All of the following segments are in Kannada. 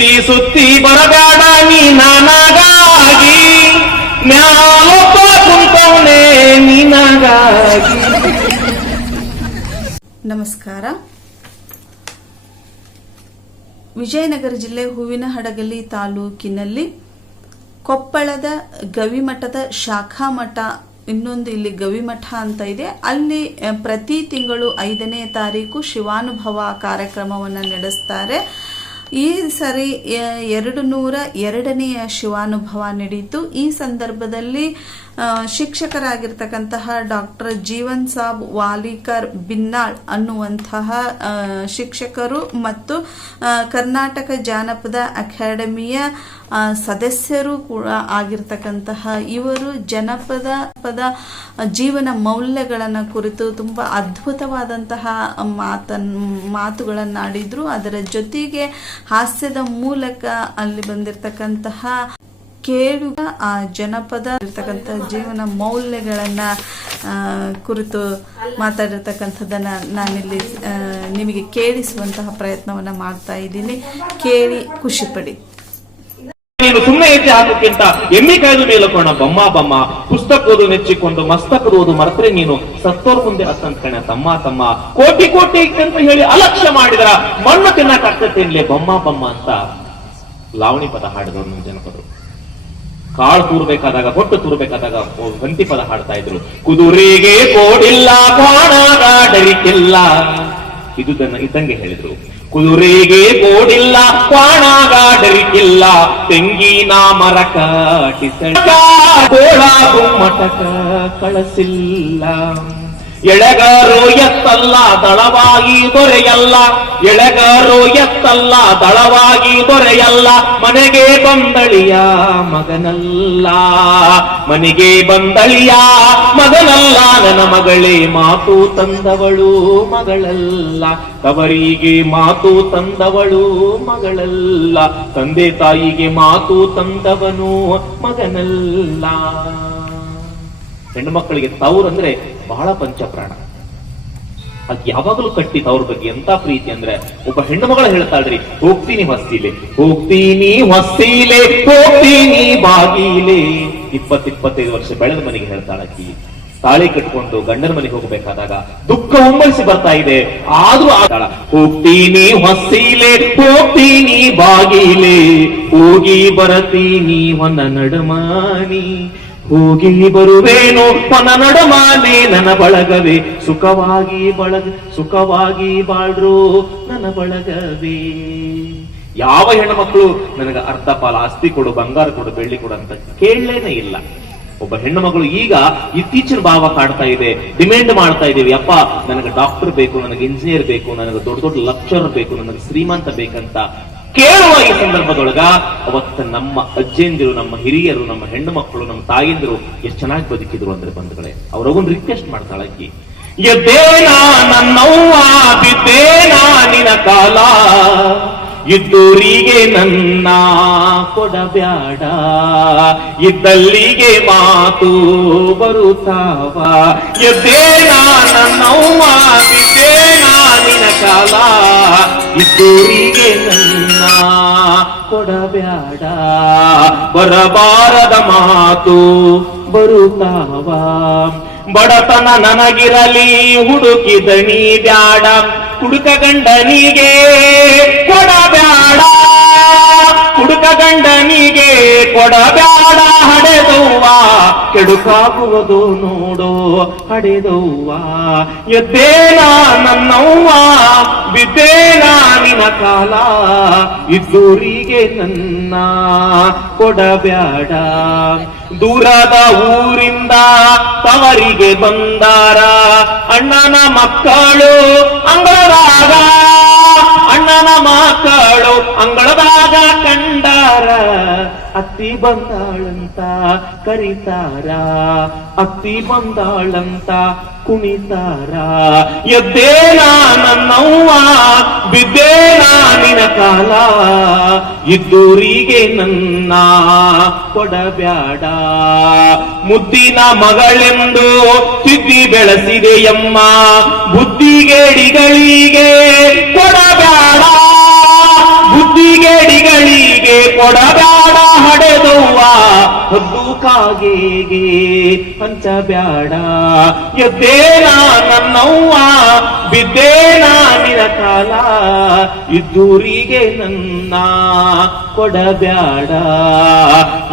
ಸುತ್ತಿ ಸುತ್ತಿ ಬರಬೇಡ ನೀ ನನಗಾಗಿ. ಮ್ಯಾಲೊಬ್ಬ ಕುಂತವನೇ ನಿನಗಾಗಿ. ನಮಸ್ಕಾರ. ವಿಜಯನಗರ ಜಿಲ್ಲೆ ಹೂವಿನಹಡಗಲಿ ತಾಲೂಕಿನಲ್ಲಿ ಕೊಪ್ಪಳದ ಗವಿಮಠದ ಶಾಖಾ ಮಠ, ಇನ್ನೊಂದು ಇಲ್ಲಿ ಗವಿಮಠ ಅಂತ ಇದೆ. ಅಲ್ಲಿ ಪ್ರತಿ ತಿಂಗಳು ಐದನೇ ತಾರೀಕು ಶಿವಾನುಭವ ಕಾರ್ಯಕ್ರಮವನ್ನು ನಡೆಸ್ತಾರೆ. ಈ ಸರಿ ಎರಡು ನೂರ ಎರಡನೆಯ ಶಿವಾನುಭವ ನಡೆಯಿತು. ಈ ಸಂದರ್ಭದಲ್ಲಿ ಶಿಕ್ಷಕರಾಗಿರ್ತಕ್ಕಂತಹ ಡಾಕ್ಟರ್ ಜೀವನ್ ಸಾಬ್ ವಾಲಿಕರ್ ಬಿನ್ನಾಳ್ ಅನ್ನುವಂತಹ ಶಿಕ್ಷಕರು ಮತ್ತು ಕರ್ನಾಟಕ ಜಾನಪದ ಅಕಾಡೆಮಿಯ ಸದಸ್ಯರು ಕೂಡ ಆಗಿರ್ತಕ್ಕಂತಹ ಇವರು ಜನಪದ ಪದ ಜೀವನ ಮೌಲ್ಯಗಳನ್ನ ಕುರಿತು ತುಂಬ ಅದ್ಭುತವಾದಂತಹ ಮಾತನ್, ಮಾತುಗಳನ್ನಾಡಿದ್ರು. ಅದರ ಜೊತೆಗೆ ಹಾಸ್ಯದ ಮೂಲಕ ಅಲ್ಲಿ ಬಂದಿರತಕ್ಕಂತಹ ಕೇಳುವ ಆ ಜನಪದ ಇರ್ತಕ್ಕಂಥ ಜೀವನ ಮೌಲ್ಯಗಳನ್ನ ಕುರಿತು ಮಾತಾಡಿರ್ತಕ್ಕಂಥದ್ದನ್ನ ನಾನಿಲ್ಲಿ ನಿಮಗೆ ಕೇಳಿಸುವಂತಹ ಪ್ರಯತ್ನವನ್ನ ಮಾಡ್ತಾ ಇದ್ದೀನಿ. ಕೇಳಿ ಖುಷಿ ಪಡಿ. ನೀನು ಸುಮ್ಮನೆ ಹೆಜ್ಜೆ ಹಾಕೋಕ್ಕಿಂತ ಎಮ್ಮಿ ಕಾಯ್ದು ಮೇಲಕೋಣ ಬಮ್ಮ ಬಮ್ಮ, ಪುಸ್ತಕ ಓದು ನೆಚ್ಚಿಕೊಂಡು ಮಸ್ತಕದ ಓದು ಮರೆತ್ರೆ ನೀನು ಸತ್ತೋರ್ ಮುಂದೆ ಅತ್ತಂತ ತಮ್ಮ ತಮ್ಮ. ಕೋಟಿ ಕೋಟಿ ಅಂತ ಹೇಳಿ ಅಲಕ್ಷ್ಯ ಮಾಡಿದ್ರ ಮಣ್ಣು ತಿನ್ನಕ್ಕಾಗ್ತೈತೆ ಇಲ್ಲೇ ಬಮ್ಮ ಬಮ್ಮ ಅಂತ. ಲಾವಣಿ ಪದ ಹಾಡಿದವರು ನಮ್ಮ ಜನಪದರು. ಕಾಳು ತೂರ್ಬೇಕಾದಾಗ ಹೊಟ್ಟು ತೂರ್ಬೇಕಾದಾಗ ಗಂಟಿ ಪದ ಹಾಡ್ತಾ ಇದ್ರು. ಕುದುರೆಗೆ ಕೋಡಿಲ್ಲ ಕ್ವಾಣಾಗ ಡರಿಕಿಲ್ಲ ಇದುದನ್ನ ಇದ್ದಂಗೆ ಹೇಳಿದ್ರು. ಕುದುರೆಗೆ ಕೋಡಿಲ್ಲ ಕ್ವಾಣಾಗ ಡರಿಕಿಲ್ಲ ತೆಂಗಿನ ಮರಕ ಕೋಳ ಗುಮ್ಮಟಕ ಕಳಸಿಲ್ಲ. ಎಳೆಗಾರೋ ಎತ್ತಲ್ಲ, ದಳವಾಗಿ ದೊರೆಯಲ್ಲ. ಎಳೆಗಾರು ಎತ್ತಲ್ಲ, ದಳವಾಗಿ ದೊರೆಯಲ್ಲ. ಮನೆಗೆ ಬಂದಳಿಯ ಮಗನಲ್ಲ. ಮನೆಗೆ ಬಂದಳಿಯ ಮಗನಲ್ಲ. ನನ್ನ ಮಗಳೇ, ಮಾತು ತಂದವಳು ಮಗಳಲ್ಲ. ತವರಿಗೆ ಮಾತು ತಂದವಳು ಮಗಳಲ್ಲ. ತಂದೆ ತಾಯಿಗೆ ಮಾತು ತಂದವನು ಮಗನಲ್ಲ. ಹೆಣ್ಣು ಮಕ್ಕಳಿಗೆ ತವ್ರು ಅಂದ್ರೆ ಬಹಳ ಪಂಚಪ್ರಾಣ. ಅದ್ ಯಾವಾಗಲೂ ಕಟ್ಟಿ ತವ್ರ ಬಗ್ಗೆ ಎಂತ ಪ್ರೀತಿ ಅಂದ್ರೆ ಒಬ್ಬ ಹೆಣ್ಣು ಮಗಳ ಹೇಳ್ತಾಳ್ರಿ ಹೋಗ್ತೀನಿ ಹೊಸ್ತಿಲೆ ಹೋಗ್ತೀನಿ ಹೊಸ್ತಿಲೆ ಹೋಗ್ತೀನಿ ಬಾಗಿಲೆ. ಇಪ್ಪತ್ ಇಪ್ಪತ್ತೈದು ವರ್ಷ ಬೆಳೆದ ಮನೆಗೆ ಹೇಳ್ತಾಳಕ್ಕಿ ತಾಳಿ ಕಟ್ಕೊಂಡು ಗಂಡನ ಮನೆಗೆ ಹೋಗಬೇಕಾದಾಗ ದುಃಖ ಉಮ್ಮಳಿಸಿ ಬರ್ತಾ ಇದೆ. ಆದ್ರೂ ಆಗಾಳ ಹೋಗ್ತೀನಿ ಹೊಸ್ತಿಲೆ ಹೋಗ್ತೀನಿ ಬಾಗಿಲೆ, ಹೋಗಿ ಬರತೀನಿ ಹೊನ್ನ ನಡಮಾನಿ. ಹೋಗಿ ಬರುವೇನು ಮನ ನಡಮಾನೆ ನನ್ನ ಬಳಗವೇ. ಸುಖವಾಗಿ ಬಳಗ, ಸುಖವಾಗಿ ಬಾಳ್ರು ನನ್ನ ಬಳಗವೇ. ಯಾವ ಹೆಣ್ಣು ನನಗ ಅರ್ಧ ಪಾಲ ಆಸ್ತಿ ಕೊಡು, ಬಂಗಾರ ಕೊಡು, ಬೆಳ್ಳಿ ಕೊಡು ಅಂತ ಕೇಳಲೇನೇ ಇಲ್ಲ. ಒಬ್ಬ ಹೆಣ್ಣು ಮಗಳು ಈಗ ಇತ್ತೀಚಿನ ಭಾವ ಕಾಡ್ತಾ ಇದೆ, ಡಿಮ್ಯಾಂಡ್ ಮಾಡ್ತಾ ಇದೀವಿ ಅಪ್ಪ, ನನಗೆ ಡಾಕ್ಟರ್ ಬೇಕು, ನನಗೆ ಇಂಜಿನಿಯರ್ ಬೇಕು, ನನಗೆ ದೊಡ್ಡ ದೊಡ್ಡ ಲಕ್ಷರ್ ಬೇಕು, ನನಗೆ ಶ್ರೀಮಂತ ಬೇಕಂತ ಕೇಳುವ ಈ ಸಂದರ್ಭದೊಳಗ ಅವತ್ತ ನಮ್ಮ ಅಜ್ಜಿಯಂದಿರು ನಮ್ಮ ಹಿರಿಯರು, ನಮ್ಮ ಹೆಣ್ಣು ಮಕ್ಕಳು, ನಮ್ಮ ತಾಯಿಂದಿರು ಎಷ್ಟು ಚೆನ್ನಾಗಿ ಬದುಕಿದ್ರು ಅಂದ್ರೆ ಬಂಧುಗಳೇ ಅವರೊಂದು ರಿಕ್ವೆಸ್ಟ್ ಮಾಡ್ತಾಳೆ ಅಕ್ಕಿ ಎದ್ದೇನಾ ನನ್ನವ್ವ ಬಿದ್ದೇನಾ ನಿನ ಕಾಲ. ಇದ್ದೂರಿಗೆ ನನ್ನ ಕೊಡಬ್ಯಾಡ. ಇದ್ದಲ್ಲಿಗೆ ಮಾತು ಬರುತ್ತಾವ. ಎದ್ದೇನಾ ನನ್ನವ್ವ ಬಿದ್ದೇನಾ ನಿನ ಕಾಲ. ಇದ್ದೂರಿಗೆ ನನ್ನ ಕೊಡಬ್ಯಾಡ. ಬರಬಾರದ ಮಾತು ಬರುತ್ತಾವ. ಬಡತನ ನನಗಿರಲಿ ಹುಡುಕಿದಣಿ ಬ್ಯಾಡ. ಹುಡುಕ ಗಂಡನಿಗೆ ಕೊಡಬ್ಯಾಡ. ಹುಡುಕ ಗಂಡನಿಗೆ ಕೊಡಬ್ಯಾಡ ಹಡೆದವ್ವ. ಕೆಡುಕಾಗುವುದು ನೋಡೋ, ಹಡೆದವ್ವ. ಎದ್ದೇನ ನನ್ನವ್ವ, ಬಿದ್ದೇನ ನಿನ ಕಾಲ. ಇದ್ದೂರಿಗೆ ನನ್ನ ಕೊಡಬ್ಯಾಡ. ದೂರದ ಊರಿಂದ ತವರಿಗೆ ಬಂದಾರ. ಅಣ್ಣನ ಮಕ್ಕಳು ಅಂಗಳದಾಗ ಅಣ್ಣನ ಮಕ್ಕಳು ಅಂಗಳದಾಗ ಕಂಡಾರ ಅತ್ತಿ ಬಂದಾಳಂತ ಕರಿತಾರ ಅತ್ತಿ ಬಂದಾಳಂತ ಕುಣಿತಾರ? ಎದ್ದೇನ ನನ್ನವ್ವ? ಬಿದ್ದೇನ ನಿನ ಕಾಲ? ಇದ್ದೂರಿಗೆ ನನ್ನ ಕೊಡಬ್ಯಾಡ. ಮುದ್ದಿನ ಮಗಳೆಂದು ತಿದ್ದಿ ಬೆಳೆಸಿದೆಯಮ್ಮ ಬುದ್ಧಿಗೇಡಿಗಳಿಗೆ ಕೊಡಬ್ಯಾಡ. ಬುದ್ಧಿಗೇಡಿಗಳಿಗೆ ಕೊಡಬ್ಯಾಡ, ಹಡೆದವ್ವ. ಕಾಗೆಗೆ ಹಂಚಬ್ಯಾಡ ಎದ್ದೇನ ನನ್ನವ್ವ ಬಿದ್ದೇನ ನಿನ ಕಾಲ. ಇದ್ದೂರಿಗೆ ನನ್ನ ಕೊಡಬ್ಯಾಡ.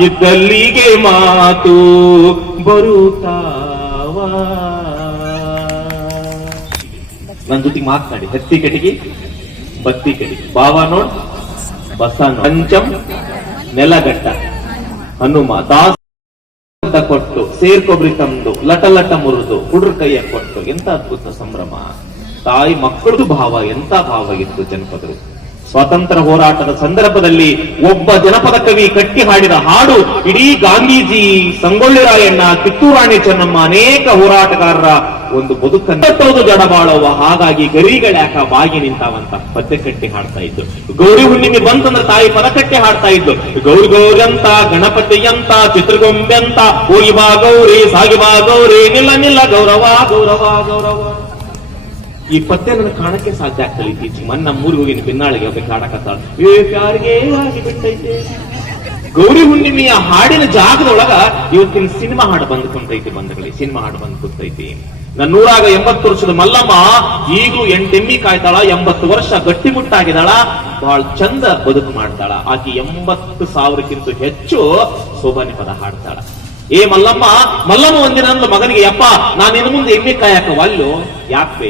ಇದ್ದಲ್ಲಿಗೆ ಮಾತು ಬರುತ್ತಾವ. ನನ್ನ ಜೊತೆ ಮಾತನಾಡಿ ಹತ್ತಿ ಕಟಿಗೆ ಬತ್ತಿ ಕಟಿಗೆ ಬಾವ ನೋಡ್, ಬಸ. ಪಂಚಂ ನೆಲಗಟ್ಟ ಹನುಮ, ದಾಸ ಕೊಟ್ಟು ಸೇರ್ಕೊಬ್ರಿ ತಂದು, ಲಟ ಲಟ ಮುರಿದು ಹುಡುಗ್ರ ಕೈಯ ಕೊಟ್ಟು, ಎಂತ ಅದ್ಭುತ ಸಂಭ್ರಮ. ತಾಯಿ ಮಕ್ಕಳದು ಭಾವ, ಎಂತ ಭಾವ ಇತ್ತು ಜನಪದರು. ಸ್ವಾತಂತ್ರ್ಯ ಹೋರಾಟದ ಸಂದರ್ಭದಲ್ಲಿ ಒಬ್ಬ ಜನಪದ ಕವಿ ಕಟ್ಟಿ ಹಾಡಿದ ಹಾಡು ಇಡೀ ಗಾಂಧೀಜಿ ಸಂಗೊಳ್ಳಿ ರಾಯಣ್ಣ ಕಿತ್ತೂರಾಣಿ ಚೆನ್ನಮ್ಮ ಅನೇಕ ಹೋರಾಟಗಾರರ ಒಂದು ಬದುಕನ್ನು. ಜಡಬಾಳವ ಹಾಗಾಗಿ ಗರಿಗಳ್ಯಾಕ ಬಾಗಿ ನಿಂತಾವಂತ ಪದ್ಯ ಕಟ್ಟಿ ಹಾಡ್ತಾ ಇದ್ದು. ಗೌರಿ ಹುಣ್ಣಿಮೆ ಬಂತಂದ್ರೆ ತಾಯಿ ಪದ ಕಟ್ಟಿ ಹಾಡ್ತಾ ಇದ್ದು. ಗೌರಿ ಗೌರಿ ಗಣಪತಿಯಂತ ಚಿತ್ರಗೊಂಬೆಂತ ಹೋಗಿ ಬಾ ಗೌರಿ, ಸಾಗಿ ಬಾ ಗೌರಿ, ನಿಲ್ಲ ನಿಲ್ಲ ಗೌರವ ಗೌರವ ಗೌರವ. ಈ ಪತ್ತೆ ನನಗೆ ಕಾಣಕ್ಕೆ ಸಾಧ್ಯ ಆಗ್ತಲ್ಲ ಇತ್ತೀಚೆ ಮೊನ್ನೆ ನಮ್ಮ ಊರಿಗೆ ಹೋಗಿನ ಬಿನ್ನಾಳಿಗೆ ಒಬ್ಬ ಕಾಣಕತ್ತಾಳ ಯಾರಿಗೆ ಆಗಿ ಗೌರಿ ಹುಣ್ಣಿಮೆಯ ಹಾಡಿನ ಜಾಗದೊಳಗ ಇವತ್ತಿನ ಸಿನಿಮಾ ಹಾಡು ಬಂದು ಕುಂತೈತಿ ಬಂದಗಳಿ ಸಿನಿಮಾ ಹಾಡು ಬಂದು ಕುಂತೈತಿ. ನನ್ನ ನೂರಾಗ ಎಂಬತ್ತು ವರ್ಷದ ಮಲ್ಲಮ್ಮ ಈಗಲೂ ಎಂಟೆಮ್ಮಿ ಕಾಯ್ತಾಳ, ಎಂಬತ್ತು ವರ್ಷ ಗಟ್ಟಿಮುಟ್ಟಾಗಿದ್ದಾಳ ಬಹಳ ಚಂದ ಬದುಕು ಮಾಡ್ತಾಳ. ಆಕೆ ಎಂಬತ್ತು ಸಾವಿರಕ್ಕಿಂತ ಹೆಚ್ಚು ಸೋಬಾನೆ ಪದ ಹಾಡ್ತಾಳ. ಏ, ಮಲ್ಲಮ್ಮ ಮಲ್ಲಮ್ಮ ಒಂದಿನ ಮಗನಿಗೆ ಅಪ್ಪ ನಾನು ಇನ್ನು ಮುಂದೆ ಎಮ್ಮೆ ಕಾಯಕ ವಲ್ಲು ಯಾಕೆ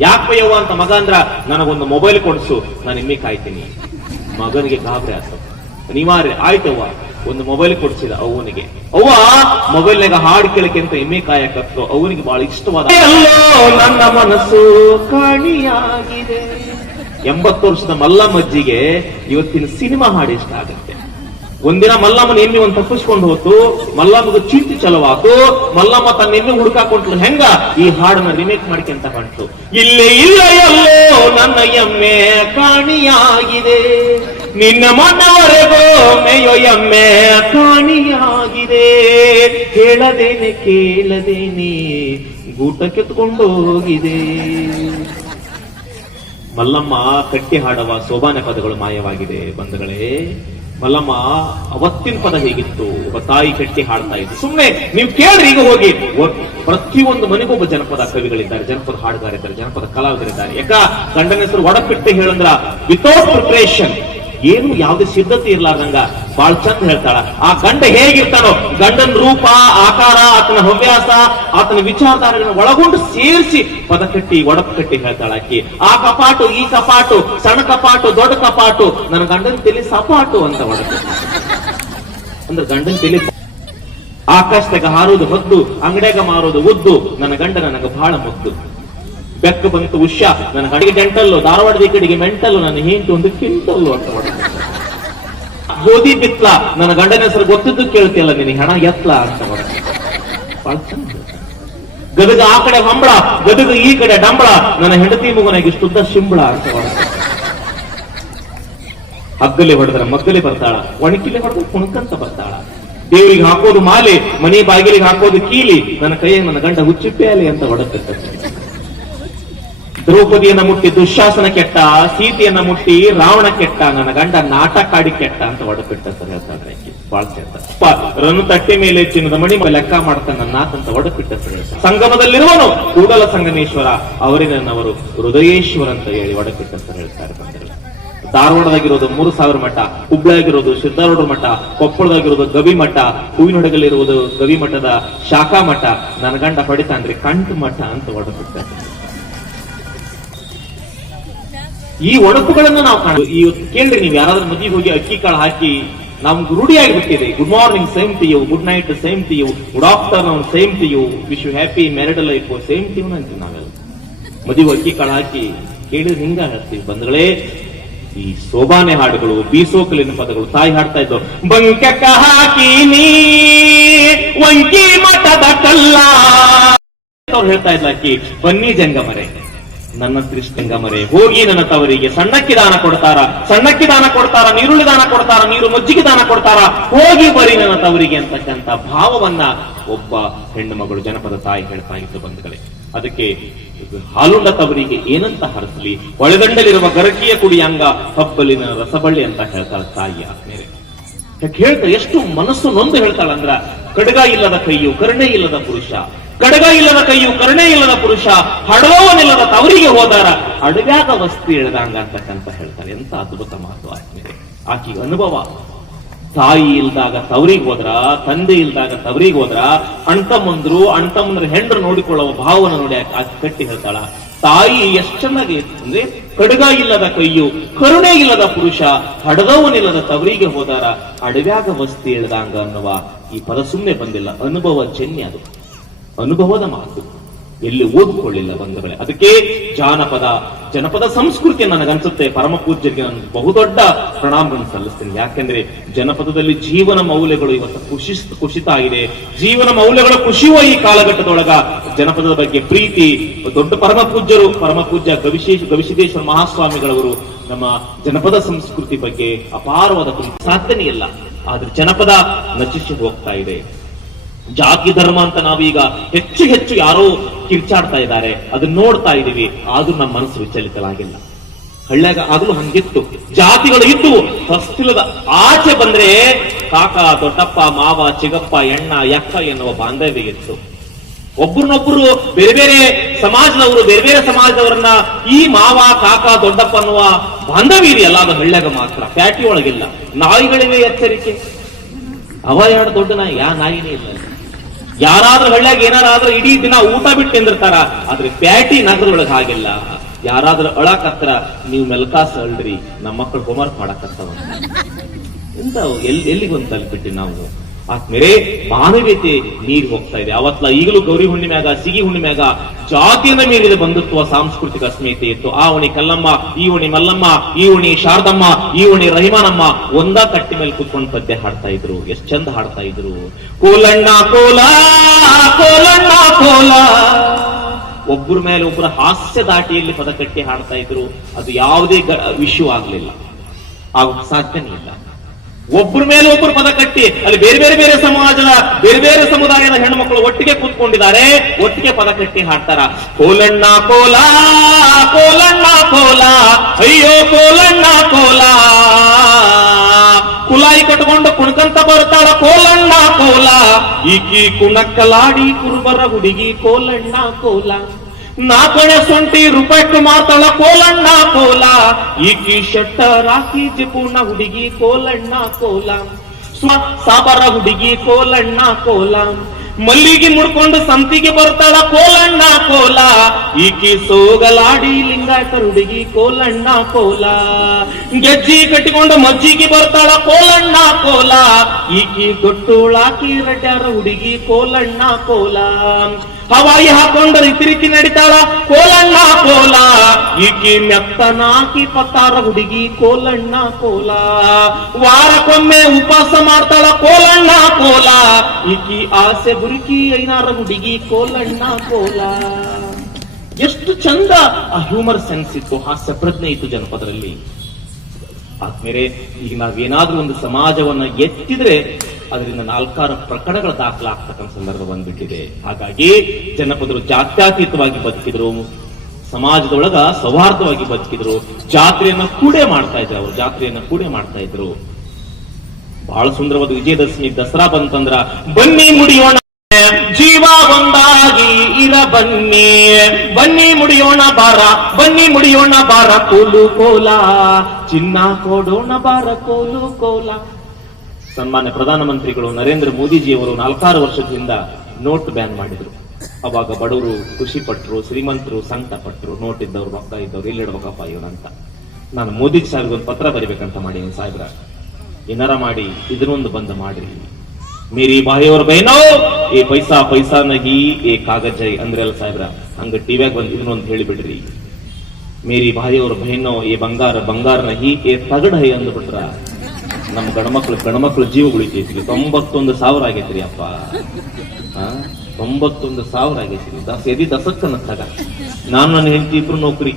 ಯಾಕೆ ಬೇಯವ್ವ ಅಂತ ಮಗ ಅಂದ್ರ ನನಗೊಂದು ಮೊಬೈಲ್ ಕೊಡ್ಸು, ನಾನು ಇಮ್ಮಿ ಕಾಯ್ತೀನಿ. ಮಗನಿಗೆ ಗಾಬರಿ ಆಯ್ತು ಅನಿವಾರ್ಯ, ಆಯ್ತವ್ವ, ಒಂದು ಮೊಬೈಲ್ ಕೊಡ್ಸಿದ ಅವನಿಗೆ ಅವ್ವ ಮೊಬೈಲ್ನಾಗ ಹಾಡು ಕೇಳಕ್ಕೆ ಅಂತ ಎಮ್ಮೆ ಕಾಯಕತ್ತು ಅವನಿಗೆ ಬಹಳ ಇಷ್ಟವಾದ ನನ್ನ ಮನಸ್ಸು ಕಾಣಿಯಾಗಿದೆ. ಎಂಬತ್ತು ವರ್ಷದ ಮಲ್ಲಮ್ಮಜ್ಜಿಗೆ ಇವತ್ತಿನ ಸಿನಿಮಾ ಹಾಡು ಇಷ್ಟ ಆಗುತ್ತೆ. ಒಂದಿನ ಮಲ್ಲಮ್ಮನ ಎಮ್ಮೆ ಒಂದು ತಪ್ಪಿಸ್ಕೊಂಡು ಹೋತು. ಮಲ್ಲಮ್ಮಗ ಚೀಟಿ ಚಲವಾತು. ಮಲ್ಲಮ್ಮ ತನ್ನ ಎಮ್ಮೆ ಹುಡುಕಾಕೊಂಡ್ಲು. ಹೆಂಗ? ಈ ಹಾಡನ್ನ ರಿಮೇಕ್ ಮಾಡ್ಕೊಂತ ಕಾಣ್ತು ಇಲ್ಲೇ ಇಲ್ಲ ಎಲ್ಲೋ ನನ್ನ ಎಮ್ಮೆ ಕಾಣಿಯಾಗಿದೆ. ನಿನ್ನ ಮನವರೆಗೋ ಮೇಯೋ ಎಮ್ಮೆ ಕಾಣಿಯಾಗಿದೆ. ಕೇಳದೇನೆ ಕೇಳದೇನೆ, ಗೂಟ ಕೆತ್ಕೊಂಡು ಹೋಗಿದೆ. ಮಲ್ಲಮ್ಮ ಕಟ್ಟಿ ಹಾಡುವ ಸೋಬಾನೆ ಪದಗಳು ಮಾಯವಾಗಿದೆ ಬಂಧುಗಳೇ. ಮಲ್ಲಮ್ಮ ಅವತ್ತಿನ ಪದ ಹೇಗಿತ್ತು? ಒಬ್ಬ ತಾಯಿ ಕಟ್ಟಿ ಹಾಡ್ತಾ ಇತ್ತು ಸುಮ್ಮನೆ ನೀವು ಕೇಳ್ರಿ, ಈಗ ಹೋಗಿ. ಪ್ರತಿಯೊಂದು ಮನೆಗೂ ಒಬ್ಬ ಜನಪದ ಕವಿಗಳಿದ್ದಾರೆ. ಜನಪದ ಹಾಡುಗಾರಿದ್ದಾರೆ ಜನಪದ ಕಲಾವಿದರಿದ್ದಾರೆ ಯಾಕ? ಗಂಡನ ಹೆಸರು ಒಡಪಿಟ್ಟು ಹೇಳಂದ್ರ ವಿತೌಟ್ ಪ್ರಿಪರೇಷನ್ ಏನು ಯಾವುದೇ ಸಿದ್ಧತೆ ಇರ್ಲಾರ್ದಂಗ ಬಾಳ್ ಚಂದ ಹೇಳ್ತಾಳ. ಆ ಗಂಡ ಹೇಗಿರ್ತಾನೋ, ಗಂಡನ ರೂಪ, ಆಕಾರ, ಆತನ ಹವ್ಯಾಸ, ಆತನ ವಿಚಾರಧಾರೆಗಳನ್ನ ಒಳಗೊಂಡು ಸೇರಿಸಿ ಪದ ಕಟ್ಟಿ ಒಡಪು ಕಟ್ಟಿ ಹೇಳ್ತಾಳ ಆಕಿ. ಆ ಕಪಾಟು, ಈ ಕಪಾಟು, ಸಣ್ಣ ಕಪಾಟು, ದೊಡ್ಡ ಕಪಾಟು, ನನ್ನ ಗಂಡನ ತಲೆ ಸಪಾಟು ಅಂತ ಒಡಕ. ಅಂದ್ರೆ ಗಂಡನ ತಲೆ ಆಕಾಶದಾಗ ಹಾರೋದು ಹೊದ್ದು, ಅಂಗಡಿಯಾಗ ಮಾರೋದು ಉದ್ದು, ನನ್ನ ಗಂಡ ನನಗೆ ಬಹಳ ಮುದ್ದು. ಬೆಕ್ಕ ಬಂತು ಉಷ್ಯ ನನ್ನ ಕಡೆಗೆ ಡೆಂಟಲ್ಲು ಧಾರವಾಡದ ಕಡೆಗೆ ಮೆಂಟಲ್ಲು, ನನ್ನ ಹೆಂಟು ಒಂದು ಕಿಂಟಲ್ಲು ಅಂತ ಗೋಧಿ ಬಿತ್ಲ, ನನ್ನ ಗಂಡನ ಹೆಸರು ಗೊತ್ತಿದ್ದು ಕೇಳ್ತಿಯಲ್ಲ ನಿನಗೆ, ಹಣ ಎತ್ಲ ಅಂತ ಹೊಡೆದ. ಗದಗ ಆ ಕಡೆ ಹಂಬಳ, ಗದಗ ಈ ಕಡೆ ಡಂಬಳ, ನನ್ನ ಹೆಂಡತಿ ಮಗನಿಗೆ ಶುದ್ಧ ಶಿಂಬಳ ಅಂತ ಹಗ್ಗಲೆ ಹೊಡೆದ್ರೆ ಮಗ್ಗಲೆ ಬರ್ತಾಳ, ಒಣಕಿಲಿ ಹೊಡೆದ್ರೆ ಕುಣಕಂತ ಬರ್ತಾಳ. ದೇವರಿಗೆ ಹಾಕೋದು ಮಾಲೆ, ಮನೆ ಬಾಗಿಲಿಗೆ ಹಾಕೋದು ಕೀಲಿ, ನನ್ನ ಕೈಯ ನನ್ನ ಗಂಡ ಹುಚ್ಚಿಪ್ಪೆಯಲ್ಲಿ ಅಂತ ಹೊಡೆದಿರ್ತದೆ ದ್ರೌಪದಿಯನ್ನ ಮುಟ್ಟಿ ದುಶಾಸನ ಕೆಟ್ಟ ಸೀತೆಯನ್ನ ಮುಟ್ಟಿ ರಾವಣ ಕೆಟ್ಟ ನನ್ನ ಗಂಡ ನಾಟಕಾಡಿ ಕೆಟ್ಟ ಅಂತ ಹೊಡೆದ್ಬಿಟ್ಟ ಸರ್ ಹೇಳ್ತಾರೆ ಬಾಳ್ ಅಪ್ಪ, ರನ್ನು ತಟ್ಟೆ ಮೇಲೆ ಚಿನ್ನದ ಮಣಿ ಲೆಕ್ಕ ಮಾಡ್ತಾನೆ ನನ್ನ ಅಂತ ಹೊಡೆದ್ಬಿಟ್ಟ ಸರ್. ಸಂಗಮದಲ್ಲಿರುವನು ಕೂಡಲ ಸಂಗಮೇಶ್ವರ ಅವರೇ ನನ್ನವರು ಹೃದಯೇಶ್ವರ ಅಂತ ಹೇಳಿ ಹೊಡೆದ್ಬಿಟ್ಟ ಸರ್ ಹೇಳ್ತಾರೆ ಧಾರವಾಡದಾಗಿರೋದು ಮೂರು ಸಾವಿರ ಮಠ ಹುಬ್ಳಾಗಿರೋದು ಸಿದ್ದಾರೂಢ ಮಠ ಕೊಪ್ಪಳದಾಗಿರೋದು ಗವಿ ಮಠ ಹೂವಿನೊಡಗಲ್ಲಿರುವುದು ಗವಿ ಮಠದ ಶಾಖಾ ಮಠ ನನ್ನ ಗಂಡ ಪಡಿತಾನ್ರಿ ಕಂಠ ಮಠ ಅಂತ ಹೊಡೆದ್ಬಿಟ್ಟ ಈ ಒಡಪುಗಳನ್ನು ನಾವು ಕಾಣ ಇವತ್ತು ಕೇಳ್ರಿ ನೀವು ಯಾರಾದ್ರೂ ಮದುವೆಗೆ ಹೋಗಿ ಅಕ್ಕಿ ಕಾಳು ಹಾಕಿ ನಮ್ಗೆ ರೂಢಿಯಾಗಿಬಿಟ್ಟಿದೆ. Good morning same to you good night same to you good afternoon same to you wish you happy married life same to you ಅಂತೀವಿ ನಾವೆಲ್ಲ. ಮದುವೆ ಅಕ್ಕಿ ಕಾಳು ಹಾಕಿ ಕೇಳಿದ್ರೆ ಹಿಂಗ ಹೇಳ್ತೀವಿ ಬಂಧುಗಳೇ, ಈ ಸೋಬಾನೆ ಹಾಡುಗಳು, ಬೀಸೋಕಲಿನ ಪದಗಳು, ತಾಯಿ ಹಾಡ್ತಾ ಇದ್ದು ಬಂಕಕ್ಕ ಹಾಕಿ ನೀ, ಒಂಕಿ ಮಠದ ಕಲ್ಲ. ಅವ್ರು ಹೇಳ್ತಾ ಇದ್ಲಾಕಿ ಬನ್ನಿ ಜಂಗಮರೆ. ನನ್ನ ತ್ರಿಷ್ಟಂಗಮರೆ ಹೋಗಿ ನನ್ನ ತವರಿಗೆ, ಸಣ್ಣಕ್ಕಿ ದಾನ ಕೊಡ್ತಾರ, ಸಣ್ಣಕ್ಕಿ ದಾನ ಕೊಡ್ತಾರ, ನೀರುಳ್ಳಿ ದಾನ ಕೊಡ್ತಾರ, ನೀರು ಮಜ್ಜಿಗೆ ದಾನ ಕೊಡ್ತಾರ, ಹೋಗಿ ಬರಿ ನನ್ನ ತವರಿಗೆ ಅಂತಕ್ಕಂತ ಭಾವವನ್ನ ಒಬ್ಬ ಹೆಣ್ಣು ಮಗಳು ಜನಪದ ತಾಯಿ ಹೇಳ್ತಾ ಇದ್ದು ಬಂಧುಗಳೇ. ಅದಕ್ಕೆ ಹಾಲುಂಡ ತವರಿಗೆ ಏನಂತ ಹರಸಲಿ, ಒಳಗಂಡಲಿರುವ ಗರಕಿಯ ಕುಡಿಯಂಗ ಹಬ್ಬಲಿನ ರಸಬಳ್ಳಿ ಅಂತ ಹೇಳ್ತಾಳೆ ತಾಯಿ ಆದ್ಮೇಲೆ ಹೇಳ್ತಾ, ಎಷ್ಟು ಮನಸ್ಸು ನೊಂದು ಹೇಳ್ತಾಳಂದ್ರ, ಕಡಗ ಇಲ್ಲದ ಕೈಯು, ಕರುಣೆ ಇಲ್ಲದ ಪುರುಷ ಕಡಗ ಇಲ್ಲದ ಕೈಯು ಕರುಣೆ ಇಲ್ಲದ ಪುರುಷ ಹಡವನಿಲ್ಲದ ತವರಿಗೆ ಹೋದಾರ. ಅಡವ್ಯಾಗ ವಸ್ತಿ ಇಳ್ದಂಗ ಅಂತಕ್ಕಂತ ಹೇಳ್ತಾರೆ. ಎಂತ ಅದ್ಭುತ ಮಾತು ಆಗ್ತಿದೆ ಆಕಿ ಅನುಭವ. ತಾಯಿ ಇಲ್ದಾಗ ತವರಿಗೆ ಹೋದ್ರ, ತಂದೆ ಇಲ್ದಾಗ ತವರಿಗೆ ಹೋದ್ರ ಅಣ್ತಮ್ಮಂದ್ರು ಅಣ್ತಮ್ಮಂದ್ರ ಹೆಂಡ್ರು ನೋಡಿಕೊಳ್ಳುವ ಭಾವನ ನೋಡಿ ಆಕೆ ಕಟ್ಟಿ ಹೇಳ್ತಾಳ. ತಾಯಿ ಎಷ್ಟು ಚೆನ್ನಾಗಿ ಅಂದ್ರೆ, ಕಡುಗ ಇಲ್ಲದ ಕೈಯು ಕರುಣೆ ಇಲ್ಲದ ಪುರುಷ, ಹಡದವನಿಲ್ಲದ ತವರಿಗೆ ಹೋದಾರ. ಅಡವ್ಯಾಗ ವಸ್ತಿ ಇಳ್ದಂಗ ಅನ್ನುವ ಈ ಪದ ಸುಮ್ಮನೆ ಬಂದಿಲ್ಲ. ಅನುಭವ ಜನ್ಯ ಅದು. ಅನುಭವದ ಮಾತು. ಎಲ್ಲಿ ಓದಿಕೊಳ್ಳಿಲ್ಲ ಬಂಧುಗಳೇ ಅದಕ್ಕೆ ಜಾನಪದ, ಜನಪದ ಸಂಸ್ಕೃತಿ ನನಗನ್ಸುತ್ತೆ. ಪರಮ ಪೂಜ್ಯರಿಗೆ ನಾನು ಬಹುದೊಡ್ಡ ಪ್ರಣಾಮವನ್ನು ಸಲ್ಲಿಸ್ತೇನೆ. ಯಾಕೆಂದ್ರೆ ಜನಪದದಲ್ಲಿ ಜೀವನ ಮೌಲ್ಯಗಳು ಇವತ್ತು ಖುಷಿ ಕುಸಿತ ಆಗಿದೆ ಜೀವನ ಮೌಲ್ಯಗಳು ಕುಸಿಯುವ ಈ ಕಾಲಘಟ್ಟದೊಳಗ ಜನಪದದ ಬಗ್ಗೆ ಪ್ರೀತಿ, ದೊಡ್ಡ ಪರಮ ಪೂಜ್ಯರು, ಪರಮ ಪೂಜ್ಯ ಗವಿಶೇಷ ಗವಿಸಿದ್ದೇಶ್ವರ ಮಹಾಸ್ವಾಮಿಗಳವರು ನಮ್ಮ ಜನಪದ ಸಂಸ್ಕೃತಿ ಬಗ್ಗೆ ಅಪಾರವಾದ ಸಾಧ್ಯನೇ ಇಲ್ಲ. ಆದ್ರೆ ಜನಪದ ನಚಿಸಿ ಹೋಗ್ತಾ ಇದೆ. ಜಾತಿ ಧರ್ಮ ಅಂತ ನಾವೀಗ ಹೆಚ್ಚು ಹೆಚ್ಚು ಯಾರೋ ಕಿರ್ಚಾಡ್ತಾ ಇದ್ದಾರೆ. ಅದನ್ನ ನೋಡ್ತಾ ಇದೀವಿ ಆದ್ರೂ ನಮ್ಮ ಮನಸ್ಸು ವಿಚಲಿತಲಾಗಿಲ್ಲ ಹಳ್ಳ್ಯಾಗ ಆಗಲೂ ಹಂಗಿತ್ತು. ಜಾತಿಗಳು ಇದ್ದು ಹೊಸ್ತಿಲದ ಆಚೆ ಬಂದ್ರೆ ಕಾಕ, ದೊಡ್ಡಪ್ಪ, ಮಾವ, ಚಿಗಪ್ಪ ಎಣ್ಣ ಯಕ್ಕ ಎನ್ನುವ ಬಾಂಧವ್ಯ ಇತ್ತು. ಒಬ್ಬರನ್ನೊಬ್ಬರು ಬೇರೆ ಬೇರೆ ಸಮಾಜದವರು, ಬೇರೆ ಬೇರೆ ಸಮಾಜದವರನ್ನ ಈ ಮಾವ, ಕಾಕ, ದೊಡ್ಡಪ್ಪ ಅನ್ನುವ ಬಾಂಧವ್ಯ ಇದೆಯಲ್ಲ, ಅದು ಹಳ್ಳ್ಯಾಗ ಮಾತ್ರ. ಪ್ಯಾಟಿ ಒಳಗಿಲ್ಲ ನಾಯಿಗಳಿವೆ ಎಚ್ಚರಿಕೆ. ಅವ ಎರಡು ದೊಡ್ಡ ನಾಯಿ? ಯಾ ನಾಯಿನೇ ಇಲ್ಲ. ಯಾರಾದ್ರೂ ಹಳ್ಳ್ಯಾಗ ಏನಾರಾದ್ರೂ ಇಡೀ ದಿನ ಊಟ ಬಿಟ್ಟು ತಿಂದಿರ್ತಾರ ಆದ್ರೆ ಪ್ಯಾಟಿ ನಗರದೊಳಗೆ ಹಾಗಿಲ್ಲ. ಯಾರಾದ್ರೂ ಅಳಕತ್ರ, ನೀವು ಮೆಲ್ಕಾಸ ಅಳ್ರಿ ನಮ್ಮ ಮಕ್ಕಳು ಹೋಮ್ವರ್ಕ್ ಮಾಡಕತ್ತವ ಎಂತ ಎಲ್ಲಿ ಎಲ್ಲಿಗೆ ಒಂದು ತಲುಪಿಟ್ಟು ನಾವು? ಆದ್ಮೇಲೆ ಮಾನವೀಯತೆ ನೀರು ಹೋಗ್ತಾ ಇದೆ. ಅವತ್ಲ ಈಗಲೂ ಗೌರಿ ಹುಣ್ಣಿಮ್ಯಾಗ, ಸಿಗಿ ಹುಣ್ಣಿಮ್ಯಾಗ ಜಾತಿಯನ್ನ ಮೀರಿದ ಬಂಧುತ್ವ, ಸಾಂಸ್ಕೃತಿಕ ಅಸ್ಮಿತೆ ಇತ್ತು. ಆ ಓಣಿ ಕಲ್ಲಮ್ಮ, ಈ ಓಣಿ ಮಲ್ಲಮ್ಮ, ಈ ಓಣಿ ಶಾರದಮ್ಮ, ಈ ಓಣಿ ರಹಿಮಾನಮ್ಮ ಒಂದ ಕಟ್ಟಿ ಮೇಲೆ ಕುತ್ಕೊಂಡು ಪದ್ಯ ಹಾಡ್ತಾ ಇದ್ರು. ಎಷ್ಟ್ ಚಂದ ಹಾಡ್ತಾ ಇದ್ರು. ಕೋಲಣ್ಣ, ಕೋಲ ಕೋಲಣ್ಣ, ಕೋಲ. ಒಬ್ಬರ ಮೇಲೆ ಒಬ್ಬರ ಹಾಸ್ಯ ದಾಟಿಯಲ್ಲಿ ಪದ ಕಟ್ಟಿ ಹಾಡ್ತಾ ಇದ್ರು. ಅದು ಯಾವುದೇ ವಿಷಯ ಆಗ್ಲಿಲ್ಲ. ಆಗ ಸಾಧ್ಯನೇ ಇಲ್ಲ. ಒಬ್ಬರ ಮೇಲೆ ಒಬ್ಬರು ಪದ ಕಟ್ಟಿ, ಅಲ್ಲಿ ಬೇರೆ ಬೇರೆ ಬೇರೆ ಸಮಾಜದ, ಬೇರೆ ಬೇರೆ ಸಮುದಾಯದ ಹೆಣ್ಮಕ್ಳು ಒಟ್ಟಿಗೆ ಕೂತ್ಕೊಂಡಿದ್ದಾರೆ, ಒಟ್ಟಿಗೆ ಪದ ಕಟ್ಟಿ ಹಾಡ್ತಾರ? ಕೋಲಣ್ಣ ಕೋಲ ಕೋಲಣ್ಣ ಕೋಲ, ಅಯ್ಯೋ ಕೋಲಣ್ಣ ಕೋಲ. ಕುಲಾಯಿ ಕಟ್ಕೊಂಡು ಕುಣ್ಕಂತ ಬರ್ತಾಳ ಕೋಲಣ್ಣ ಕೋಲ. ಈಕಿ ಕುಣಕ್ಕಲಾಡಿ ಕುರುಬರ ಹುಡುಗಿ ಕೋಲಣ್ಣ ಕೋಲ. ನಾಲ್ಕಣೆ ಸೊಂಟಿ ರೂಪಾಯಿ ಮಾತಳ ಕೋಲಣ್ಣ ಕೋಲ. ಈಕಿ ಶೆಟ್ಟ ರಾಕಿ ಜಿಪುಣ ಹುಡುಗಿ ಕೋಲಣ್ಣ ಕೋಲ. ಸ್ವ- ಸಾಬರ ಹುಡುಗಿ ಕೋಲಣ್ಣ ಕೋಲ. ಮಲ್ಲಿಗೆ ಮುಡ್ಕೊಂಡು ಸಂತಿಗೆ ಬರ್ತಾಳ ಕೋಲಣ್ಣ ಕೋಲ. ಈಕಿ ಸೋಗಲಾಡಿ ಲಿಂಗಾಯತರ ಹುಡುಗಿ ಕೋಲಣ್ಣ ಕೋಲ. ಗೆಜ್ಜಿ ಕಟ್ಟಿಕೊಂಡು ಮಜ್ಜಿಗೆ ಬರ್ತಾಳ ಕೋಲಣ್ಣ ಕೋಲ. ಈಕಿ ಗೊಟ್ಟುಳಾಕಿ ರಡ್ಯಾರ ಹುಡುಗಿ ಕೋಲಣ್ಣ ಕೋಲ. ಹವಾಯಿ ಹಾಕೊಂಡ ರೀತಿ ರೀತಿ ನಡಿತಾಳ. ಕೋಲಣ್ಣ, ಕೋಲ. ಈಕಿ ಮೆತ್ತನಾಕಿ ಪತ್ತಾರ ಹುಡುಗಿ, ಕೋಲಣ್ಣ, ಕೋಲ. ವಾರಕ್ಕೊಮ್ಮೆ ಉಪವಾಸ ಮಾಡ್ತಾಳ, ಕೋಲಣ್ಣ, ಕೋಲ. ಈಕಿ ಆಸೆ ಗುರುಕಿ ಐನಾರ ಹುಡುಗಿ, ಕೋಲಣ್ಣ, ಕೋಲ. ಎಷ್ಟು ಚಂದ ಆ ಹ್ಯೂಮರ್ ಸೆನ್ಸ್ ಇತ್ತು, ಹಾಸ್ಯ ಪ್ರಜ್ಞೆ ಇತ್ತು ಜನಪದರಲ್ಲಿ. ಆದ್ಮೇಲೆ ಈಗ ನಾವೇನಾದ್ರೂ ಒಂದು ಸಮಾಜವನ್ನ ಎತ್ತಿದ್ರೆ ಅದರಿಂದ ನಾಲ್ಕಾರು ಪ್ರಕರಣಗಳ ದಾಖಲಾಗ್ತಕ್ಕಂಥ ಸಂದರ್ಭ ಬಂದ್ಬಿಟ್ಟಿದೆ. ಹಾಗಾಗಿ ಜನಪದರು ಜಾತ್ಯಾತೀತವಾಗಿ ಬದುಕಿದ್ರು, ಸಮಾಜದೊಳಗ ಸೌಹಾರ್ದವಾಗಿ ಬದುಕಿದ್ರು, ಜಾತ್ರೆಯನ್ನ ಕೂಡೆ ಮಾಡ್ತಾ ಇದ್ರು ಅವರು, ಜಾತ್ರೆಯನ್ನ ಕೂಡೆ ಮಾಡ್ತಾ ಇದ್ರು. ಬಹಳ ಸುಂದರವಾದ ವಿಜಯದಶಮಿ ದಸರಾ ಬಂತಂದ್ರ, ಬನ್ನಿ ಮುಡಿಯೋಣ, ಜೀವ ಒಂದಾಗಿ ಇರ ಬನ್ನಿ ಬನ್ನಿ ಮುಡಿಯೋಣ ಬಾರ, ಬನ್ನಿ ಮುಡಿಯೋಣ ಬಾರ ಕೋಲು ಕೋಲ, ಚಿನ್ನ ಕೊಡೋಣ ಬಾರ ಕೋಲು ಕೋಲ ಸನ್ಮಾನ್ಯ ಪ್ರಧಾನಮಂತ್ರಿಗಳು ನರೇಂದ್ರ ಮೋದಿಜಿಯವರು ನಾಲ್ಕಾರು ವರ್ಷದಿಂದ ನೋಟ್ ಬ್ಯಾನ್ ಮಾಡಿದ್ರು. ಅವಾಗ ಬಡವರು ಖುಷಿ ಪಟ್ಟರು ಶ್ರೀಮಂತರು ಸಂಕಟ ಪಟ್ಟರು ನೋಟ್ ಇದ್ದವ್ರು ರೊಕ್ಕ ಇದ್ದವ್ರು ಎಲ್ಲಿಡ್ಬೇಕಪ್ಪ ಇವನಂತ ನಾನು ಮೋದಿ ಸಾಹೇಬ್ಗೆ ಒಂದು ಪತ್ರ ಬರಿಬೇಕಂತ ಮಾಡೀನಿ ಸಾಹೇಬ್ರ. ಏನಾರ ಮಾಡಿ, ಇದನ್ನೊಂದು ಬಂದ್ ಮಾಡ್ರಿ. ಮೇರಿ ಬಾಯಿಯವ್ರ ಬೈನೋ, ಏ ಪೈಸಾ ಪೈಸಾ ನಗಿ ಏ ಕಾಗಜ್ ಜೈ ಅಂದ್ರಲ್ಲ ಸಾಹೇಬ್ರ. ಹಂಗ ಟಿವ್ಯಾಗ ಬಂದು ಇದನ್ನೊಂದು ಹೇಳಿಬಿಡ್ರಿ. ಮೇರಿ ಬಾಯಿಯವ್ರ ಬೈನೋ, ಏ ಬಂಗಾರ ಬಂಗಾರ ನಗಿ ಏ ತಗಡ್ ಹೈ ಅಂದ್ಬಿಟ್ರ. ನಮ್ಮ ಗಣಮಕ್ಳು ಗಣಮಕ್ಳು ಜೀವ ಉಳಿತೈತಿ ತೊಂಬತ್ತೊಂದು ಸಾವಿರ ಆಗೈತ್ರಿ ಅಪ್ಪ? ತೊಂಬತ್ತೊಂದು ಸಾವಿರ ಆಗೈತ್ರಿ ದಸ, ಎದಿ ದಸಕ್ಕನ ತಗ. ನಾನು ನನ್ನ ಹೆಂಡತಿ ಇಬ್ರು ನೌಕರಿ.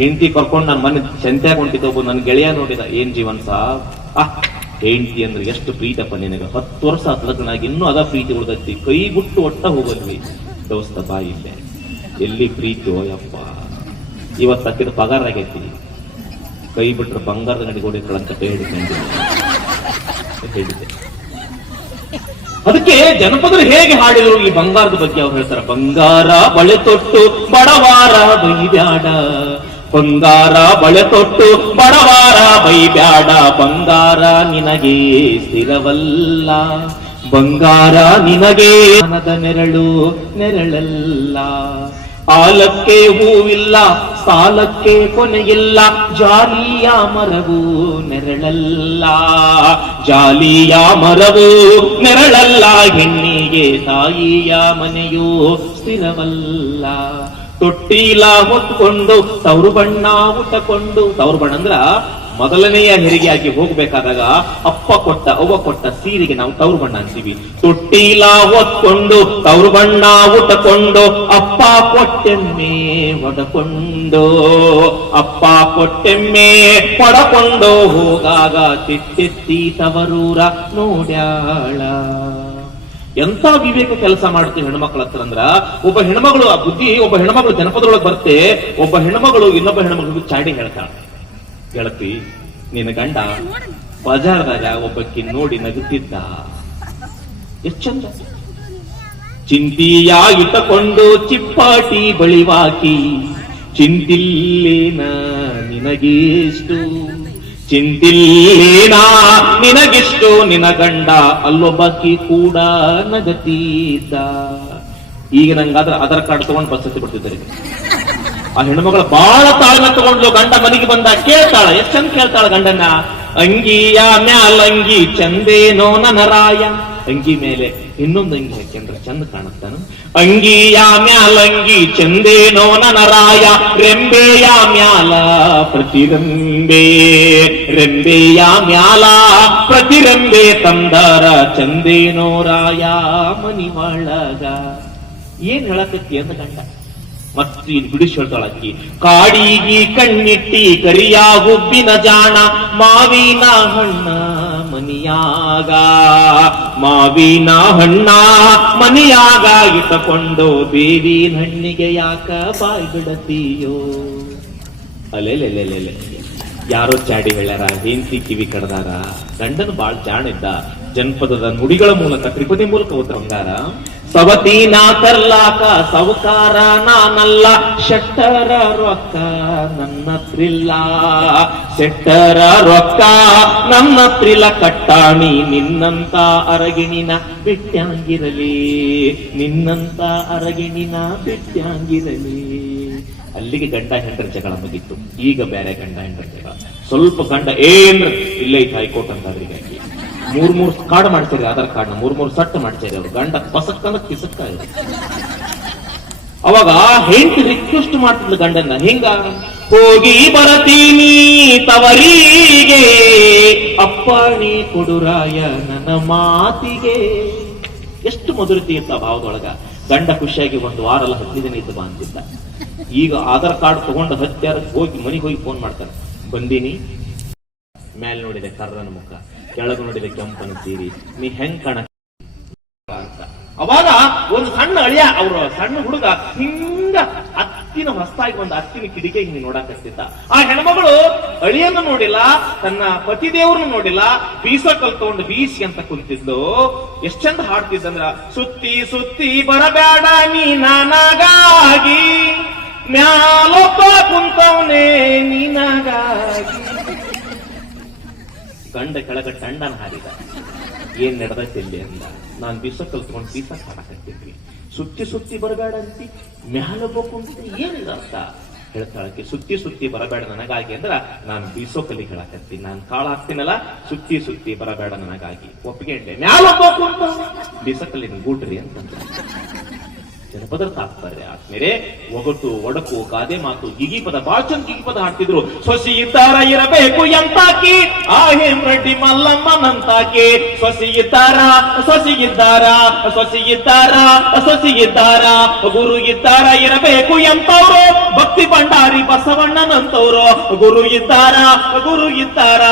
ಹೆಂಡತಿ ಕರ್ಕೊಂಡು ನಾನು ಮನೆ ಚಂತ್ಯಾಗ ಹೊಂಟಿದ್ದ ಒಬ್ಬ ನನ್ನ ಗೆಳೆಯ ನೋಡಿದ, ಏನ್ ಜೀವನ್ ಸಾ ಹೆಂಡತಿ ಅಂದ್ರೆ ಎಷ್ಟು ಪ್ರೀತಪ್ಪ ನಿನಗೆ. ಹತ್ತು ವರ್ಷ ಹತ್ಲಕ್ಕನಾಗಿ ಇನ್ನೂ ಅದ ಪ್ರೀತಿ ಉಳಿದೈತಿ ಕೈ ಬಿಟ್ಟು ಒಟ್ಟ ಹೋಗದ್ವಿ. ದೋಸ್ತ ಇಲ್ಲೇ. ಎಲ್ಲಿ ಪ್ರೀತಿ ಯಪ್ಪ ಇವತ್ತು ಪಗಾರ ಆಗೈತಿ. ಕೈ ಬಿಟ್ರೆ ಬಂಗಾರದ ನಡಿಗೋಡಿ ಕಳಂತ ಕೈ ಹಿಡ್ಕೊಂಡು ಹೇಳಿದ್ದೆ ಅದಕ್ಕೆ ಜನಪದರು ಹೇಗೆ ಹಾಡಿದರು ಈ ಬಂಗಾರದ ಬಗ್ಗೆ ಅವ್ರು ಹೇಳ್ತಾರೆ. ಬಂಗಾರ ಬಳೆ ತೊಟ್ಟು ಬಡವಾರ ಬೈಬ್ಯಾಡ. ಬಂಗಾರ ಬಳೆ ತೊಟ್ಟು ಬಡವಾರ ಬೈಬ್ಯಾಡ. ಬಂಗಾರ ನಿನಗೆ ಸ್ಥಿರವಲ್ಲ. ಬಂಗಾರ ನಿನಗೆ ಮನದ ನೆರಳು ನೆರಳಲ್ಲ. ಆಲಕ್ಕೆ ಹೂವಿಲ್ಲ ಸಾಲಕ್ಕೆ ಕೊನೆಯಿಲ್ಲ ಜಾಲಿಯ ಮರವು ನೆರಳಲ್ಲ. ಜಾಲಿಯ ಮರವು ನೆರಳಲ್ಲ ಹೆಣ್ಣಿಗೆ ತಾಯಿಯ ಮನೆಯು ಸ್ಥಿರವಲ್ಲ. ತೊಟ್ಟಿಲ ಹೊತ್ಕೊಂಡು, ತವರು ಬಣ್ಣ ಉಟ್ಟಕೊಂಡು, ತವರು ಬಣ್ಣ ಅಂದ್ರ ಮೊದಲನೆಯ ಹೆರಿಗೆಯಾಗಿ ಹೋಗ್ಬೇಕಾದಾಗ ಅಪ್ಪ ಕೊಟ್ಟ, ಅವ್ವ ಕೊಟ್ಟ ಸೀರೆಗೆ ನಾವು ತವರು ಬಣ್ಣ ಅಂತೀವಿ. ತೊಟ್ಟಿಲ ಹೊತ್ಕೊಂಡು, ತವರು ಬಣ್ಣ ಉಟ್ಟಕೊಂಡು, ಅಪ್ಪ ಕೊಟ್ಟೆಮ್ಮೆ ಹೊಡಕೊಂಡು, ಅಪ್ಪ ಕೊಟ್ಟೆಮ್ಮೆ ಪಡಕೊಂಡು ಹೋಗಾಗ ತಿಟ್ಟೆತ್ತಿ ತವರೂರ ನೋಡ್ಯಾಳ. ಎಂತ ವಿವೇಕ ಕೆಲಸ ಮಾಡುತ್ತೆ ಹೆಣ್ಮಕ್ಳ ಹತ್ರ ಅಂದ್ರ, ಒಬ್ಬ ಹೆಣ್ಮಗಳು ಆ ಬುದ್ಧಿ, ಒಬ್ಬ ಹೆಣ್ಮಗಳು ಜನಪದರೊಳಗೆ ಬರ್ತೆ, ಒಬ್ಬ ಹೆಣ್ಮಗಳು ಇನ್ನೊಬ್ಬ ಹೆಣ್ಮಗಳು ಚಾಡಿ ಹೇಳ್ತಾಳ. ಗೆಳತಿ, ನಿನ್ನ ಗಂಡ ಬಜಾರ್ದಾಗ ಒಬ್ಬಕ್ಕಿ ನೋಡಿ ನಗುತ್ತಿದ್ದ. ಎಷ್ಟು ಚಂದ. ಚಿಂತಿಯಾಗಿಟ್ಟಕೊಂಡು ಚಿಪ್ಪಾಟಿ ಬಳಿವಾಕಿ ಚಿಂತಿಲ್ಲೇನ ನಿನಗೇಷ್ಟು? ಚಿಂತಿಲ್ಲೇನ? ನಿನಗಿಷ್ಟು ನಿನ ಗಂಡ ಅಲ್ಲೊಬ್ಬಕಿ ಕೂಡ ನಗತೀತ ಈಗ ನಂಗಾದ್ರೆ ಆಧಾರ್ ಕಾರ್ಡ್ ತಗೊಂಡು ಬಸ್ ಹತ್ತಿ ಬಿಡ್ತಿದ್ದಾರೆ ಆ ಹೆಣ್ಮಗಳು ಬಹಳ ತಾಳ್ಮೆ ತಗೊಂಡ್ಲು ಗಂಡ ಮನೆಗೆ ಬಂದ ಕೇಳ್ತಾಳ, ಎಷ್ಟ್ ಚಂದ ಕೇಳ್ತಾಳ ಗಂಡನ ಅಂಗಿಯ ಮ್ಯಾಲಂಗಿ ಚಂದೇನೋ ನನರಾಯ ಅಂಗಿ ಮೇಲೆ ಇನ್ನೊಂದು ಅಂಗಿ ಹಾಕ್ಯಂದ್ರೆ ಚಂದ ಕಾಣುತ್ತಾನ? ಅಂಗಿಯ ಮ್ಯಾಲಂಗಿ ಚಂದೇನೋ ನನರಾಯ ರೆಂಬೆಯ ಮ್ಯಾಲ ಪ್ರತಿರೆಂಬೆ ರೆಂಬೆಯ ಮ್ಯಾಲ ಪ್ರತಿರೆಂಬೆ ತಂದಾರ ಚಂದೇನೋ ರಾಯ ಮನಿ ಒಳಗ ಏನ್ ಹೇಳಕತ್ತಿ ಅಂದ ಗಂಡ ಮತ್ತೆ ಇದು ಬಿಡಿಸಿ ಕಾಡಿಗಿ ಕಣ್ಣಿಟ್ಟಿ ಕರಿಯ ಹುಬ್ಬಿನ ಜಾಣ, ಮಾವಿನ ಹಣ್ಣ ಮನಿಯಾಗ. ಮಾವಿನ ಹಣ್ಣ ಮನಿಯಾಗ ಇಟ್ಟಕೊಂಡು ಬೇವಿನ ಹಣ್ಣಿಗೆ ಯಾಕ ಬಾಯ್ ಬಿಡತೀಯೋ? ಅಲೆಲೆಲೆಲೆಲೆ ಯಾರೋ ಚಾಡಿ ಹೇಳ್ಯಾರ ಹೆಂತಿ ಕಿವಿ ಕಡ್ದಾರ. ಗಂಡನು ಬಾಳ್ ಜಾಣಿದ್ದ ಜನಪದದ ನುಡಿಗಳ ಮೂಲಕ ತ್ರಿಪದಿ ಮೂಲಕ ಹೋದ ಬಂಗಾರ ನಾ ತರ್ಲಾಕ ಸವಕಾರ ನಾನಲ್ಲ, ಶೆಟ್ಟರ ರೊಕ್ಕ ನನ್ನ ತ್ರಿಲ್ಲ. ಶೆಟ್ಟರ ರೊಕ್ಕ ನನ್ನ ತ್ರಿಲ ಕಟ್ಟಾಣಿ, ನಿನ್ನಂತ ಅರಗಿಣಿನ ಬಿಟ್ಟ್ಯಾಂಗಿರಲಿ ನಿನ್ನಂತ ಅರಗಿಣಿನ ಬಿಟ್ಟ್ಯಾಂಗಿರಲಿ ಅಲ್ಲಿಗೆ ಗಂಡ ಹೆಂಡರ ಜಗಳ ಮುಗಿತ್ತು ಈಗ ಬೇರೆ ಗಂಡ ಹೆಂಡರ ಜಗಳ. ಸ್ವಲ್ಪ ಗಂಡ ಏನ್ ಇಲ್ಲೇ ಹೈಕೋರ್ಟ್ ಅಂತ ಮೂರ್ ಮೂರ್ ಕಾರ್ಡ್ ಮಾಡ್ತಾರೆ, ಆಧಾರ್ ಕಾರ್ಡ್ ಮೂರ್ ಮೂರ್ ಸಟ್ ಮಾಡ್ತಾರೆ ಅವ್ರು. ಗಂಡ ಪಸಕ್ ಅಂದ್ರೆ ಕಿಸಕ್ಕ. ಅವಾಗ ಹೆಂಡತಿ ರಿಕ್ವೆಸ್ಟ್ ಮಾಡ್ತಿದ್ಲು ಗಂಡನ್ನ, ಹಿಂಗ, ಹೋಗಿ ಬರತೀನಿ ತವರಿಗೆ ಅಪ್ಪಣಿ ಕೊಡುರಾಯ ನನ್ನ ಮಾತಿಗೆ. ಎಷ್ಟು ಮಧುರತೆ ಇತ್ತ ಭಾವದೊಳಗ. ಗಂಡ ಖುಷಿಯಾಗಿ ಒಂದು ವಾರ ಅಲ್ಲ ಹತ್ತಿದ ದಿನ ಅಂತಿದ್ದ. ಈಗ ಆಧಾರ್ ಕಾರ್ಡ್ ತಗೊಂಡು ಹತ್ಯಾರ ಹೋಗಿ ಮನೆಗೆ ಹೋಗಿ ಫೋನ್ ಮಾಡ್ತಾರೆ ಬಂದಿನಿ. ಮೇಲ್ ನೋಡಿದೆ ಕರ್ರನ ಮುಖ. ಕೆಳಗೆ ನೋಡಿದ ಕೆಂಪನ ಸೀರಿ. ನೀ ಹೆಂಗ್ ಕಾಣ ಅಂತ. ಅವಾಗ ಒಂದು ಸಣ್ಣ ಅಳಿಯ, ಅವ್ರ ಸಣ್ಣ ಹುಡುಗ ಹಿಂಗ ಹತ್ತಿನ ಹೊಸ್ತಾಗಿ ಒಂದು ಹತ್ತಿನ ಕಿಡಿಕೆ ಹಿಂಗ್ ನೋಡಕತ್ತಿದ್ದ ಆ ಹೆಣ್ಮಗಳು ಅಳಿಯನ್ನು ನೋಡಿಲ್ಲ, ತನ್ನ ಪತಿ ದೇವ್ರನ್ನ ನೋಡಿಲ್ಲ ಬೀಸ ಕಲ್ತೊಂಡು ಬೀಸಿ ಅಂತ ಕುಂತಿದ್ಲು. ಎಷ್ಟ್ ಚಂದ ಹಾಡ್ತಿದ್ದಂದ್ರ, ಸುತ್ತಿ ಸುತ್ತಿ ಬರಬೇಡ ನೀ ನನಗಾಗಿ, ಮ್ಯಾಲೊಬ್ಬ ಕುಂತವನೇ ನಿನಗಾಗಿ. ಗಂಡ ಕೆಳಗ ಟಂಡನ ಹಾರಿದ. ಏನ್ ನಡೆದೈತಿ ಅಂದ. ನಾನು ಬೀಸ ಕಲ್ತ್ಕೊಂಡು ಬೀಸ ಹಾಡಕತ್ತಿದ್ವಿ ಸುತ್ತಿ ಸುತ್ತಿ ಬರಬೇಡ ಅಂತಿ ಮ್ಯಾಲ ಕುಂತ ಏನಿಲ್ಲ ಅಂತ ಹೇಳ್ತಾಳಕ್ಕೆ, ಸುತ್ತಿ ಸುತ್ತಿ ಬರಬೇಡ ನನಗಾಗಿ ಅಂದ್ರ ನಾನು ಬೀಸೋ ಕಲಿ ನಾನು ಕಾಳಾಗ್ತೀನಲ್ಲ, ಸುತ್ತಿ ಸುತ್ತಿ ಬರಬೇಡ ನನಗಾಗಿ. ಒಪ್ಪಿಗೆ ಮ್ಯಾಲ ಬೀಸೋ ಬೀಸಕಲ್ಲಿ ಗೂಡ್ರಿ ಅಂತಂದ ಜನಪದರ ತಾತ್ಪರ್ಯ ಆದ್ಮೇಲೆ ಒಗಟು, ಒಡಕು, ಗಾದೆ ಮಾತು ಗಿಗಿ ಪದ ಬಾಚನ್ ಗಿಗಿ ಪದ ಹಾಡ್ತಿದ್ರು. ಸೊಸಿ ಇದ್ದಾರ ಇರಬೇಕು ಎಂತಾಕಿ? ಆ ಹೇಮ್ರೆಡ್ಡಿ ಮಲ್ಲಮ್ಮನಂತಾಕಿ. ಸೊಸಿ ಇದ್ದಾರ ಸೊಸಿ ಇದ್ದಾರ ಸೊಸಿ ಇದ್ದಾರ ಸೊಸಿ ಇದ್ದಾರ. ಗುರು ಇದ್ದಾರ ಇರಬೇಕು ಎಂತವ್ರು? ಭಕ್ತಿ ಭಂಡಾರಿ ಬಸವಣ್ಣನಂತವ್ರು. ಗುರು ಇದ್ದಾರ ಗುರು ಇದ್ದಾರ.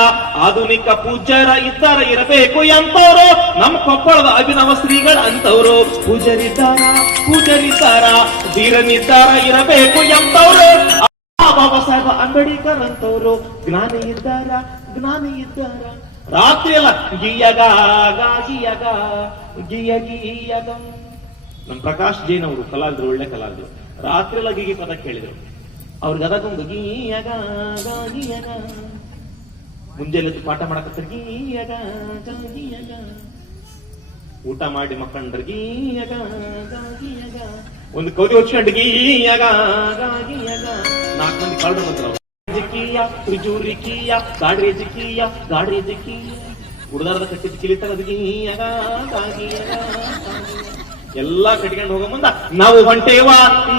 ಆಧುನಿಕ ಪೂಜ್ಯರ ಇದ್ದಾರ ಇರಬೇಕು ಎಂತವ್ರು? ನಮ್ಮ ಕೊಪ್ಪಳದ ಅಭಿನವ ಶ್ರೀಗಳ ಅಂತವ್ರು ಪೂಜರಿದ್ದಾರ ಪೂಜರಿದ್ದಾರ ಧೀರನಿದ್ದಾರ ಇರಬೇಕು ಎಂಬವರು. ಬಾಬಾ ಸಾಹೇಬ ಅಂಬೇಡ್ಕರ್ ಅಂತವರು ಜ್ಞಾನ ಇದ್ದಾರ, ಜ್ಞಾನಿ ಇದ್ದಾರ. ರಾತ್ರಿ ಅಲ್ಲ ಗಿಯಗ ಗಿಯಗ, ಗಿಯ, ಗಿಯಗ. ನಮ್ ಪ್ರಕಾಶ್ ಜೈನ್ ಅವರು ಕಲಾವಿದ್ರು, ಒಳ್ಳೆ ಕಲಾವಿದ್ರು. ರಾತ್ರಿ ಎಲ್ಲ ಗಿಗಿ ಪದ ಕೇಳಿದ್ರು. ಅವ್ರಿಗೆ ಅದಕ್ಕೊಂದು ಗೀಯಗ ಗಿಯಗ. ಮುಂಜಾನೆ ಪಾಠ ಮಾಡಕತ್ತ ಗೀಯಗ ಗಿಯಗ. ಊಟ ಮಾಡಿ ಮಕ್ಕಂಡ್ರ ಗೀಯಗ ಒಂದು ಕೌದಿ ಹೊಚ್ಕೊಂಡು ಗೀಯಗ ನಾಲ್ಕು ಮಂದಿ ಕಳ್ರು ಬಂದ್ರು ಜಿಕ್ಕಿಯ ತ್ರಿಜೂರಿ ಕೀಯ, ಗಾಡ್ರಿ ಗಾಡಿ ಗಾಡ್ರಿ ಜಿಕ್ಕಿಯ ಹುಡುಗರದ ಕಟ್ಟಿದ ಕಿಲಿತಾರ ಅದು ಗಿಯಗ. ಎಲ್ಲಾ ಕಟ್ಕೊಂಡು ಹೋಗೋ ಮುಂದ, ನಾವು ಹೊಂಟೇವ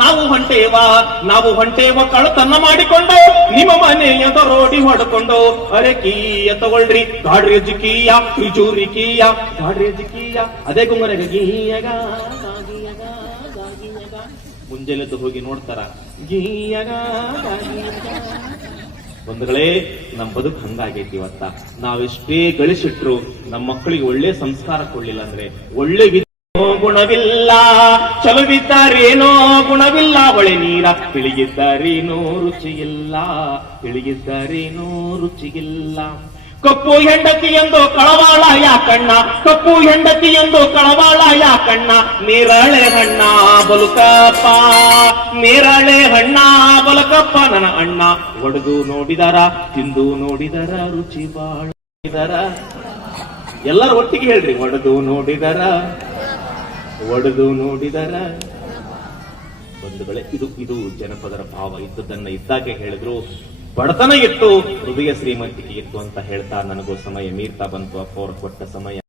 ನಾವು ಹೊಂಟೇವ ನಾವು ಹೊಂಟೇವ ಕಳತನ್ನ ಮಾಡಿಕೊಂಡು, ನಿಮ್ಮ ಮನೆಯ ರೋಡಿ ಹೊಡ್ಕೊಂಡು, ಅರೆ ಕೀಯ ತಗೊಳ್ರಿ, ಗಾಡ್ರಿ ಜಿಕೀಯ ತ್ರಿಚೂರಿ ಕೀಯ, ಗಾಡ್ರಿ ಜಿಕೀಯ ಅದೇ ಗುಮ್ಮನೆಗ ಗೀಯಗ ಮುಂಜಾನೆದ್ದು ಹೋಗಿ ನೋಡ್ತಾರ, ಗೀಯಗ ಬಂಧುಗಳೇ, ನಮ್ ಬದುಕು ಹಂಗಾಗೈತಿ ಇವತ್ತ. ನಾವೆಷ್ಟೇ ಗಳಿಸಿಟ್ರು ನಮ್ಮ ಮಕ್ಕಳಿಗೆ ಒಳ್ಳೆ ಸಂಸ್ಕಾರ ಕೊಡ್ಲಿಲ್ಲ ಅಂದ್ರೆ, ಒಳ್ಳೆ ಗುಣವಿಲ್ಲ. ಚಲುವಿದ್ದಾರೇನೋ ಗುಣವಿಲ್ಲ. ಒಳೆ ನೀರ ತಿಳಿಗಿದ್ದಾರೇನೋ ರುಚಿಯಿಲ್ಲ. ತಿಳಿಗಿದ್ದಾರೇನೋ ರುಚಿಯಿಲ್ಲ. ಕಪ್ಪು ಹೆಂಡತಿ ಎಂದು ಕಳವಾಳ ಯಾಕಣ್ಣ ಕಪ್ಪು ಹೆಂಡತಿ ಎಂದು ಕಳವಾಳ ಯಾಕಣ್ಣ ನೇರಳೆ ಹಣ್ಣ ಬಲುಕಪ್ಪ. ನೇರಳೆ ಹಣ್ಣ ಬಲಕಪ್ಪ ನನ್ನ ಅಣ್ಣ. ಒಡೆದು ನೋಡಿದರ, ತಿಂದು ನೋಡಿದರ, ರುಚಿ ಬಾಳಿದರ ಎಲ್ಲರೂ ಒಟ್ಟಿಗೆ ಹೇಳ್ರಿ, ಒಡೆದು ನೋಡಿದರ. ಒಡೆದು ನೋಡಿದರ. ಬಂಧುಗಳೇ ಇದು ಇದು ಜನಪದರ ಭಾವ. ಇದ್ದದನ್ನ ಇದ್ದಾಗೆ ಹೇಳಿದ್ರು, ಬಡತನ ಇತ್ತು ಹೃದಯ ಶ್ರೀಮಂತಿಕೆ ಇತ್ತು ಅಂತ ಹೇಳ್ತಾ ನನಗೂ ಸಮಯ ಮೀರ್ತಾ ಬಂತು. ಅಪ್ಪ ಅವರು ಕೊಟ್ಟ ಸಮಯ.